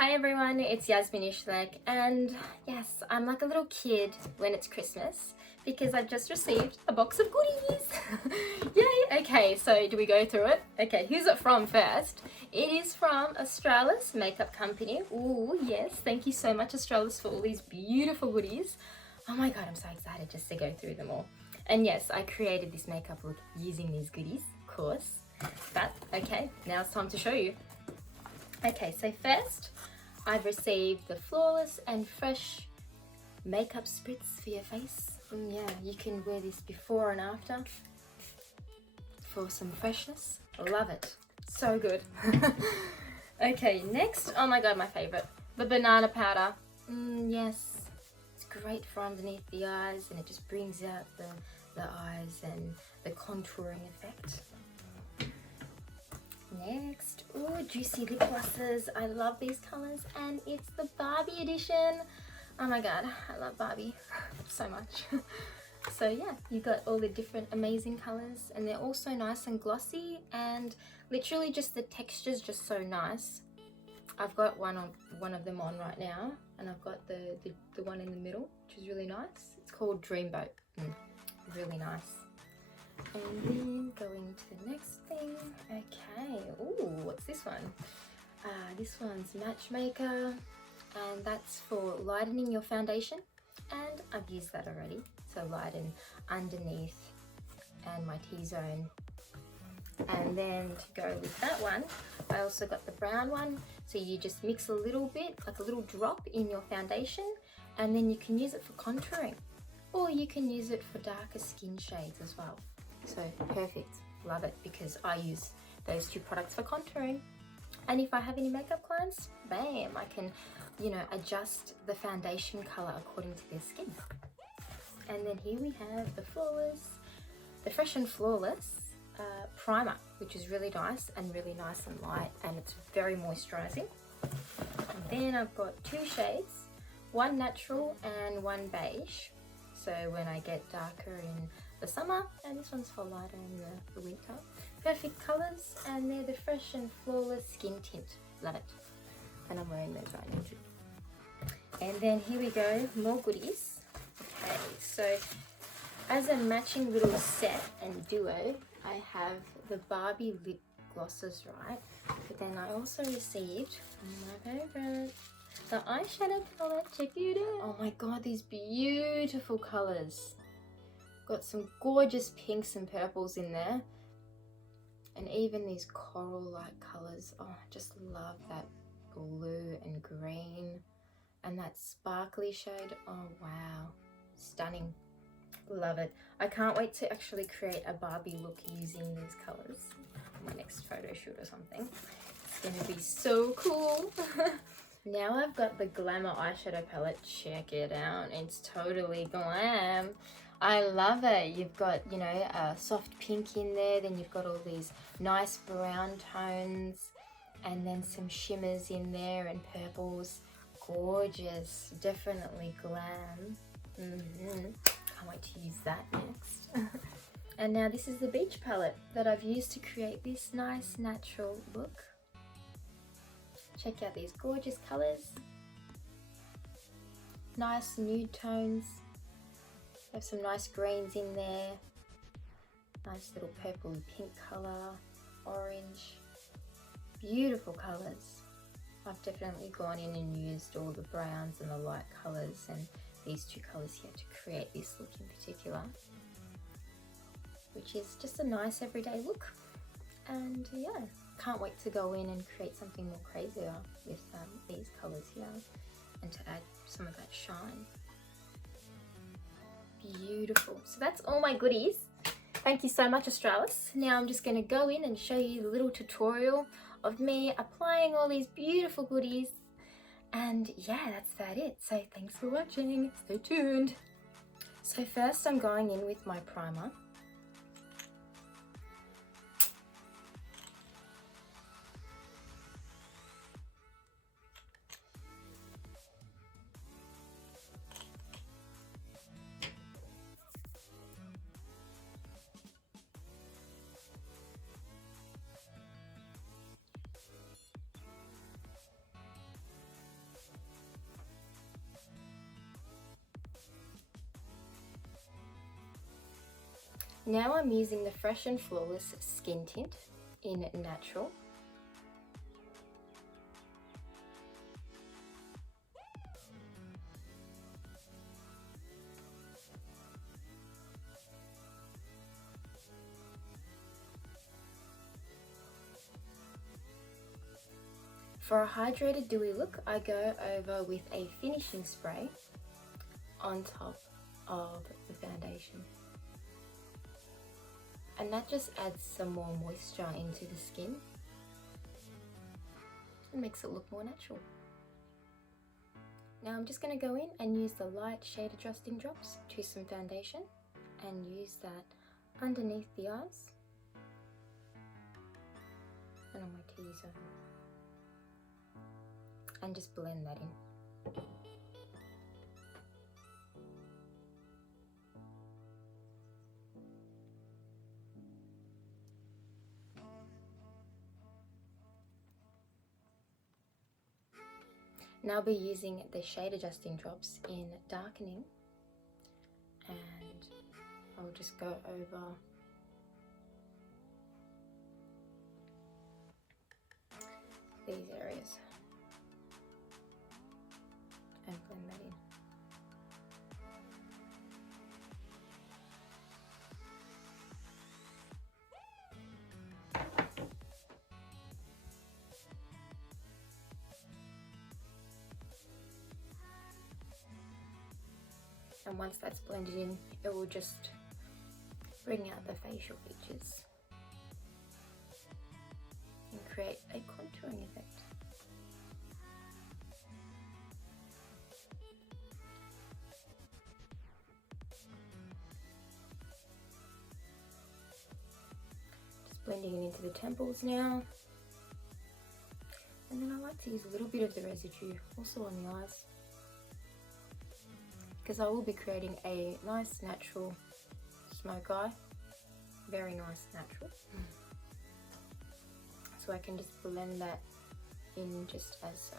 Hi everyone, it's Yasemin Islek, and yes, I'm like a little kid when it's Christmas because I've just received a box of goodies. Yay! Okay, so do we go through it? Okay, who's it from first? It is from Australis makeup company. Ooh, yes, thank you so much Australis for all these beautiful goodies. Oh my god, I'm so excited just to go through them all. And yes, I created this makeup look using these goodies, of course. But okay, now it's time to show you. Okay, so first, I've received the Flawless and Fresh Makeup Spritz for your face. Yeah, you can wear this before and after for some freshness. Love it. So good. Okay, next, oh my god, my favorite, the banana powder. Yes, it's great for underneath the eyes and it just brings out the eyes and the contouring effect. Next, ooh, juicy lip glosses. I love these colors and it's the Barbie edition. Oh my god, I love Barbie so much. So yeah, you got all the different amazing colors and they're all so nice and glossy and literally just the texture's just so nice. I've got one of them on right now and I've got the one in the middle, which is really nice. It's called Dreamboat. Really nice. And then going to the next thing. Okay, ooh, what's this one? This one's Matchmaker, and that's for lightening your foundation. And I've used that already, so lighten underneath and my T-zone. And then to go with that one, I also got the brown one. So you just mix a little bit, like a little drop in your foundation, and then you can use it for contouring. Or you can use it for darker skin shades as well. So perfect, love it, because I use those two products for contouring. And if I have any makeup clients, bam, I can, you know, adjust the foundation color according to their skin. And then here we have the Fresh and Flawless primer, which is really nice and light, and it's very moisturizing. And then I've got two shades, one natural and one beige. So when I get darker in the summer, and this one's for lighter in the winter. Perfect colors, and they're the Fresh and Flawless Skin Tint. Love it. And I'm wearing those right now too. And then here we go, more goodies. Okay, so as a matching little set and duo, I have the Barbie lip glosses, right? But then I also received my favorite, the eyeshadow palette. Check it out. Oh my god, these beautiful colors. Got some gorgeous pinks and purples in there. And even these coral-like colors. Oh, I just love that blue and green. And that sparkly shade. Oh, wow. Stunning. Love it. I can't wait to actually create a Barbie look using these colors for my next photo shoot or something. It's going to be so cool. Now I've got the Glamour eyeshadow palette. Check it out. It's totally glam. I love it. You've got, you know, a soft pink in there, then you've got all these nice brown tones, and then some shimmers in there and purples. Gorgeous. Definitely glam. Can't wait to use that next. And now this is the beach palette that I've used to create this nice natural look. Check out these gorgeous colors. Nice nude tones. Have some nice greens in there. Nice little purple and pink color. Orange. Beautiful colors. I've definitely gone in and used all the browns and the light colors and these two colors here to create this look in particular, which is just a nice everyday look. And yeah, can't wait to go in and create something more crazier with these colors here and to add some of that shine. Beautiful. So that's all my goodies. Thank you so much Australis. Now I'm just going to go in and show you the little tutorial of me applying all these beautiful goodies. And yeah, that's about it. So thanks for watching. Stay tuned. So first I'm going in with my primer. Now I'm using the Fresh and Flawless Skin Tint in Natural. For a hydrated dewy look, I go over with a finishing spray on top of the foundation. And that just adds some more moisture into the skin and makes it look more natural. Now I'm just going to go in and use the light shade adjusting drops to some foundation and use that underneath the eyes and on my T-zone. And just blend that in. Now I'll be using the shade adjusting drops in darkening, and I'll just go over these areas and blend that in. And once that's blended in, it will just bring out the facial features and create a contouring effect. Just blending it into the temples now. And then I like to use a little bit of the residue also on the eyes, because I will be creating a nice natural smoke eye. Very nice natural. So I can just blend that in just as so.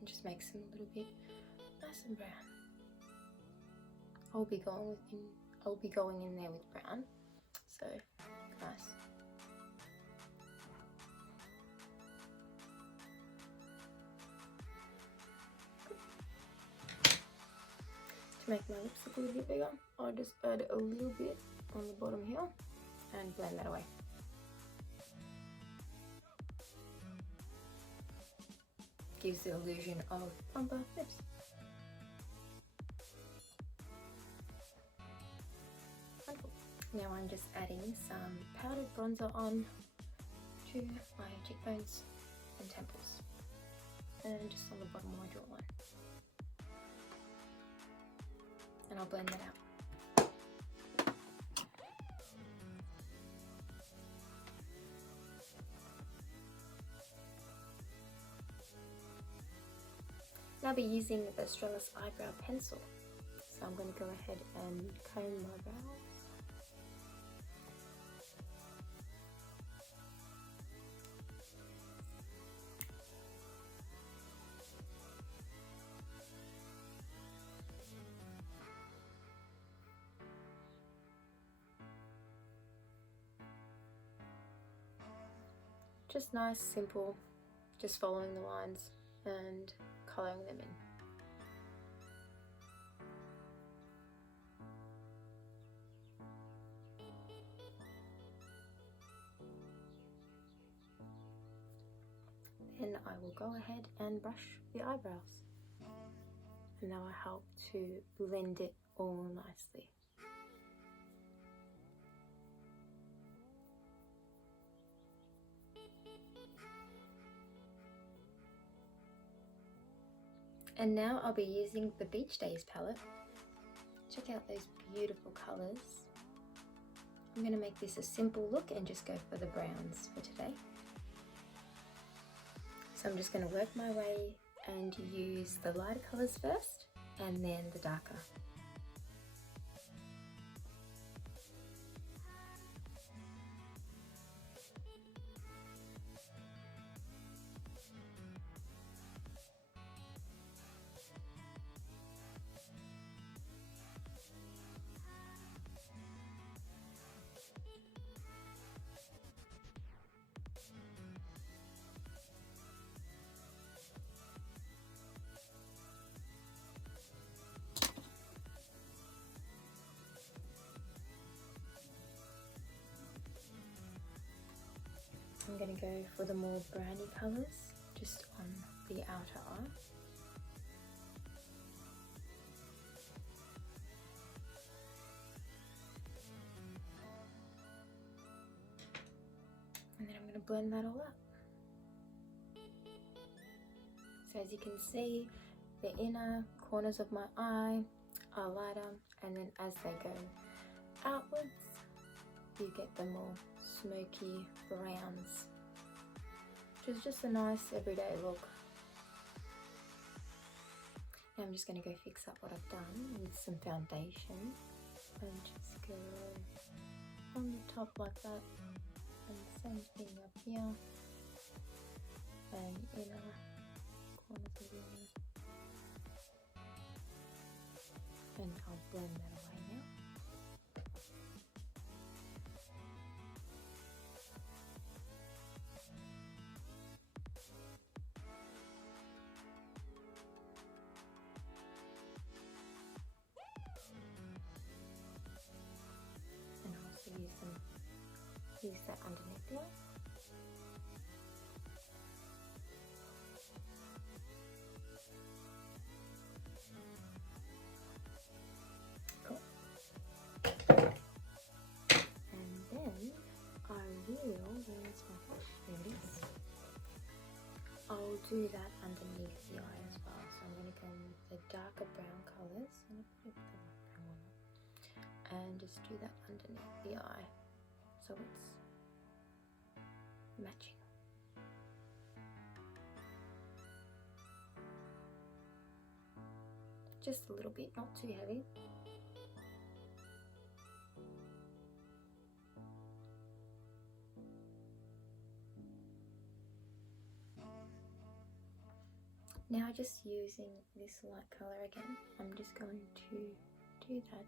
And just makes them a little bit nice and brown. I'll be going in there with brown. So nice. To make my lips look a little bit bigger, I'll just add a little bit on the bottom here and blend that away. Gives the illusion of plumper lips. Wonderful. Now I'm just adding some powdered bronzer on to my cheekbones and temples, and just on the bottom of my jawline. And I'll blend that out. Now I'll be using the Australis eyebrow pencil. So I'm going to go ahead and comb my brows. Just nice, simple, just following the lines and colouring them in. Then I will go ahead and brush the eyebrows. And now I help to blend it all nicely. And now I'll be using the Beach Days palette. Check out those beautiful colours. I'm going to make this a simple look and just go for the browns for today. So I'm just going to work my way and use the lighter colours first and then the darker. going to go for the more browny colours just on the outer eye. And then I'm going to blend that all up. So as you can see, the inner corners of my eye are lighter, and then as they go outwards, you get the more smoky browns, which is just a nice everyday look. Now I'm just going to go fix up what I've done with some foundation and just go on the top like that, and same thing up here and inner corners of the inner. And I'll blend that away now. And I'll also use that underneath the eye. Where's my brush? There it is. I'll do that underneath the eye as well. So I'm going to go with the darker brown colours and just do that underneath the eye so it's matching. Just a little bit, not too heavy. Now just using this light colour again, I'm just going to do that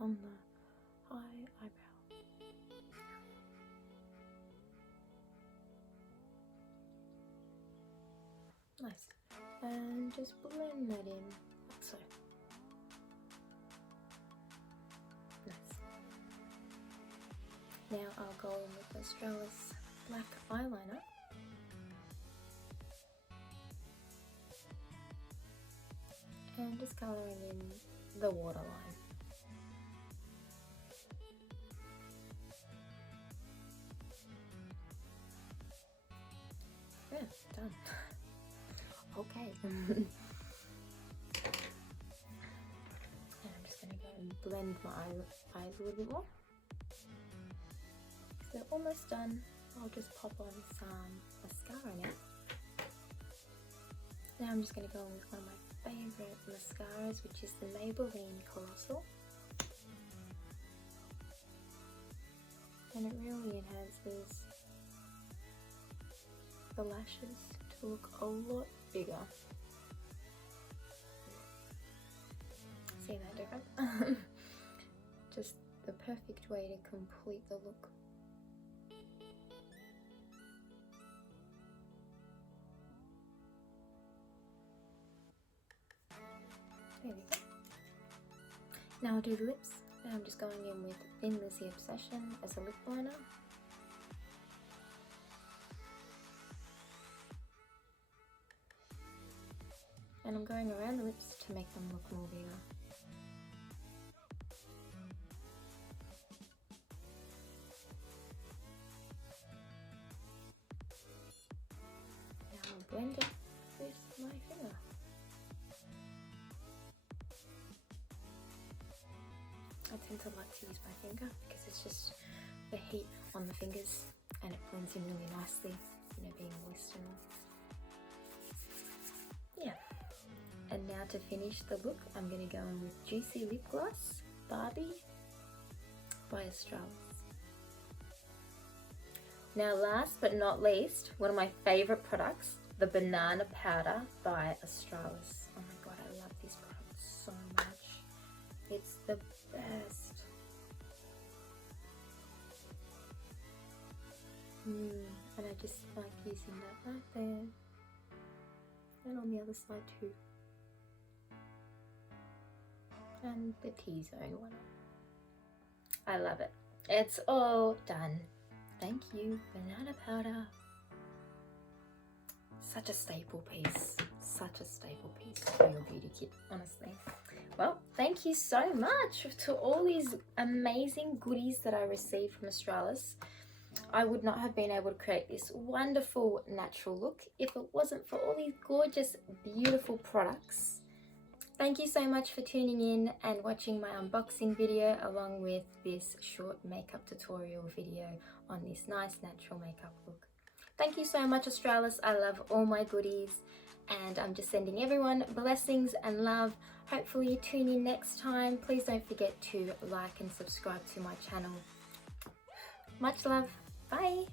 on the high eyebrow. Nice. And just blend that in like so. Nice. Now I'll go in with Australis black eyeliner. And just colouring in the waterline. Yeah, done. Okay. And I'm just going to go and blend my eyes a little bit more. So they're almost done. I'll just pop on some mascara now. Now I'm just going to go in with one of my favourite mascaras, which is the Maybelline Colossal, and it really enhances the lashes to look a lot bigger. See that difference? Just the perfect way to complete the look. There we go. Now I'll do the lips. Now I'm just going in with Thin Lizzy Obsession as a lip liner. And I'm going around the lips to make them look more bigger. Now I'll blend it with my finger. I tend to like to use my finger because it's just the heat on the fingers and it blends in really nicely, you know, being moist and all. Yeah. And now to finish the look, I'm going to go in with Juicy Lip Gloss Barbie by Australis. Now last but not least, one of my favourite products, the Banana Powder by Australis. Oh my god, I love this product so much. It's the best. And I just like using that right there. And on the other side too. And the T-zone one. I love it. It's all done. Thank you, banana powder. Such a staple piece. Such a staple piece for your beauty kit, honestly. Well, thank you so much to all these amazing goodies that I received from Australis. I would not have been able to create this wonderful natural look if it wasn't for all these gorgeous, beautiful products. Thank you so much for tuning in and watching my unboxing video along with this short makeup tutorial video on this nice natural makeup look. Thank you so much, Australis. I love all my goodies and I'm just sending everyone blessings and love. Hopefully you tune in next time. Please don't forget to like and subscribe to my channel. Much love. Bye.